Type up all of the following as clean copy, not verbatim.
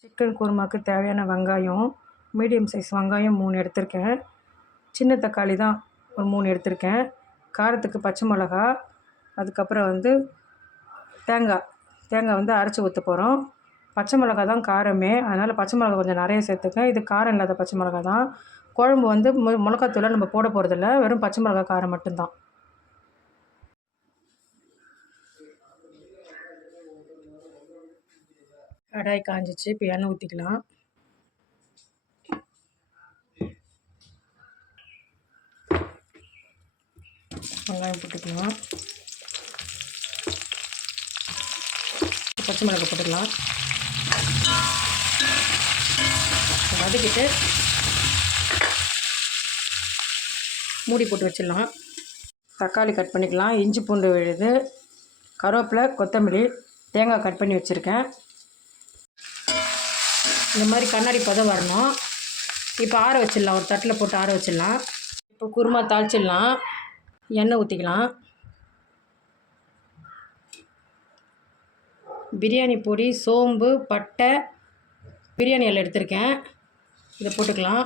Chicken குருமாவுக்கு தேவையான வெங்காயம், medium size வெங்காயம் 3 எடுத்திருக்கேன். சின்ன தக்காளி தான் ஒரு 3 எடுத்திருக்கேன். காரத்துக்கு பச்சை மிளகா, அதுக்கப்புறம் தேங்காய் அரைச்சி ஊற்ற போகிறோம். பச்சை மிளகா தான் காரமே, அதனால் பச்சை மிளகா கொஞ்சம் நிறைய சேர்த்துக்கேன். இது காரம் இல்லாத பச்சை மிளகா தான். குழம்பு மிளகாத்தூளை நம்ம போட போகிறதில்ல, வெறும் பச்சை மிளகா காரம் மட்டும்தான். கடாய் காஞ்சிச்சு, இப்போ எண்ணெய் ஊற்றிக்கலாம். வெங்காயம் போட்டுக்கலாம், பச்சை மிளகாய் போட்டுக்கலாம். வதக்கிட்டு மூடி போட்டு வச்சிடலாம். தக்காளி கட் பண்ணிக்கலாம், இஞ்சி பூண்டு விழுது, கருவேப்பிலை, கொத்தமல்லி, தேங்காய் கட் பண்ணி வச்சுருக்கேன். இந்த மாதிரி கண்ணாடி பதம் வரணும். இப்போ ஆற வச்சிடலாம், ஒரு தட்டில் போட்டு ஆற வச்சிடலாம். இப்போ குருமா தாளிச்சிடலாம். எண்ணெய் ஊற்றிக்கலாம். பிரியாணி பொடி, சோம்பு, பட்டை, பிரியாணி இலை எடுத்திருக்கேன், இதை போட்டுக்கலாம்.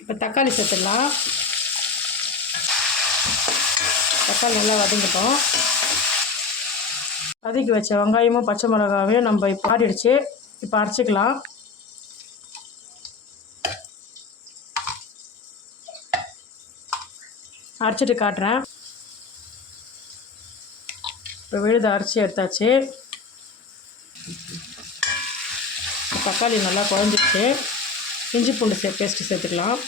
இப்போ தக்காளி சேர்த்துடலாம். தக்காளி நல்லா வதங்கிட்டோம். வதக்கி வச்ச வெங்காயமும் பச்சை மிளகாவையும் நம்ம இப்போ ஆறிடுச்சு. இப்போ அரைச்சிக்கலாம். அரைச்சிட்டு காட்டுறேன். இப்போ விழுது அரைச்சி எடுத்தாச்சு. தக்காளி நல்லா குழஞ்சிடுச்சு. இஞ்சி பூண்டு பேஸ்ட்டு சேர்த்துக்கலாம்.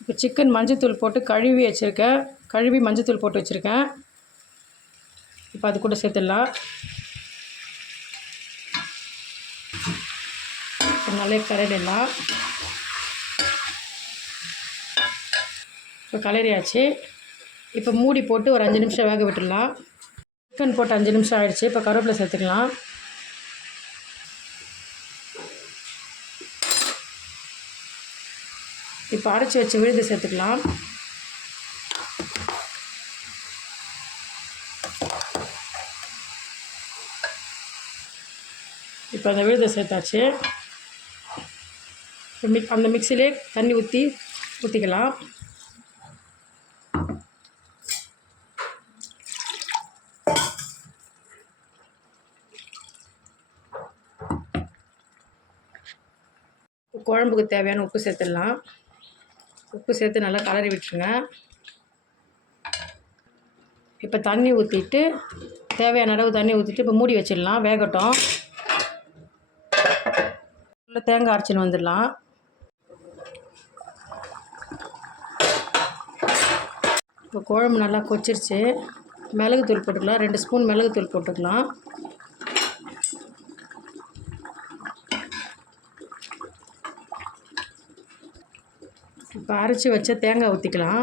இப்போ சிக்கன் மஞ்சத்தூள் போட்டு கழுவி மஞ்சத்தூள் போட்டு வச்சுருக்கேன். இப்போ அது கூட சேர்த்துடலாம். நல்லா கலரிடலாம். இப்போ கலரியாச்சு. இப்போ மூடி போட்டு ஒரு 5 நிமிஷம் வேக விட்டுடலாம். சிக்கன் போட்டு 5 நிமிஷம் ஆகிடுச்சு. இப்போ கருவேப்பிலை சேர்த்துக்கலாம். இப்போ அரைச்சி வச்ச விழுது சேர்த்துக்கலாம். இப்போ அந்த விழுதை சேர்த்தாச்சு. அந்த மிக்சிலே தண்ணி ஊற்றிக்கலாம். குழம்புக்கு தேவையான உப்பு சேர்த்துடலாம். உப்பு சேர்த்து நல்லா கலரி விட்டுருங்க. இப்போ தண்ணி ஊற்றிட்டு தேவையான அளவு தண்ணி ஊற்றிட்டு இப்போ மூடி வச்சிடலாம், வேகட்டும். தேங்காய் அரைச்சின்னு வந்துடலாம். இப்போ குழம்பு நல்லா கொச்சிருச்சு. மிளகுத்தூள் போட்டுக்கலாம், 2 ஸ்பூன் மிளகுத்தூள் போட்டுக்கலாம். இப்போ அரைச்சி வச்ச தேங்காய் ஊற்றிக்கலாம்.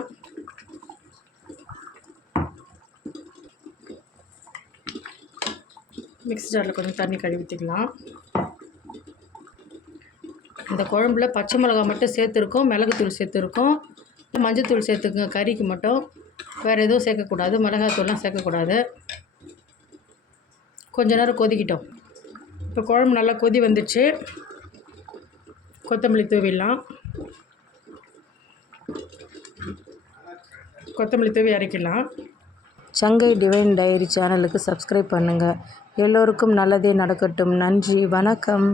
மிக்ஸி ஜாரில் கொஞ்சம் தண்ணி கழுவி ஊற்றிக்கலாம். இந்த குழம்புல பச்சை மிளகா மட்டும் சேர்த்துருக்கோம், மிளகுத்தூள் சேர்த்துருக்கோம், மஞ்சத்தூள் சேர்த்துக்குங்க கறிக்கு மட்டும். வேறு எதுவும் சேர்க்கக்கூடாது, மிளகாத்தூள்லாம் சேர்க்கக்கூடாது. கொஞ்ச நேரம் கொதிக்கிட்டோம். இப்போ குழம்பு நல்லா கொதி வந்துடுச்சு. கொத்தமல்லி தூவிடலாம். கொத்தமல்லி தூவி இறக்கிடலாம். சங்கை டிவைன் டைரி சேனலுக்கு சப்ஸ்கிரைப் பண்ணுங்கள். எல்லோருக்கும் நல்லதே நடக்கட்டும். நன்றி, வணக்கம்.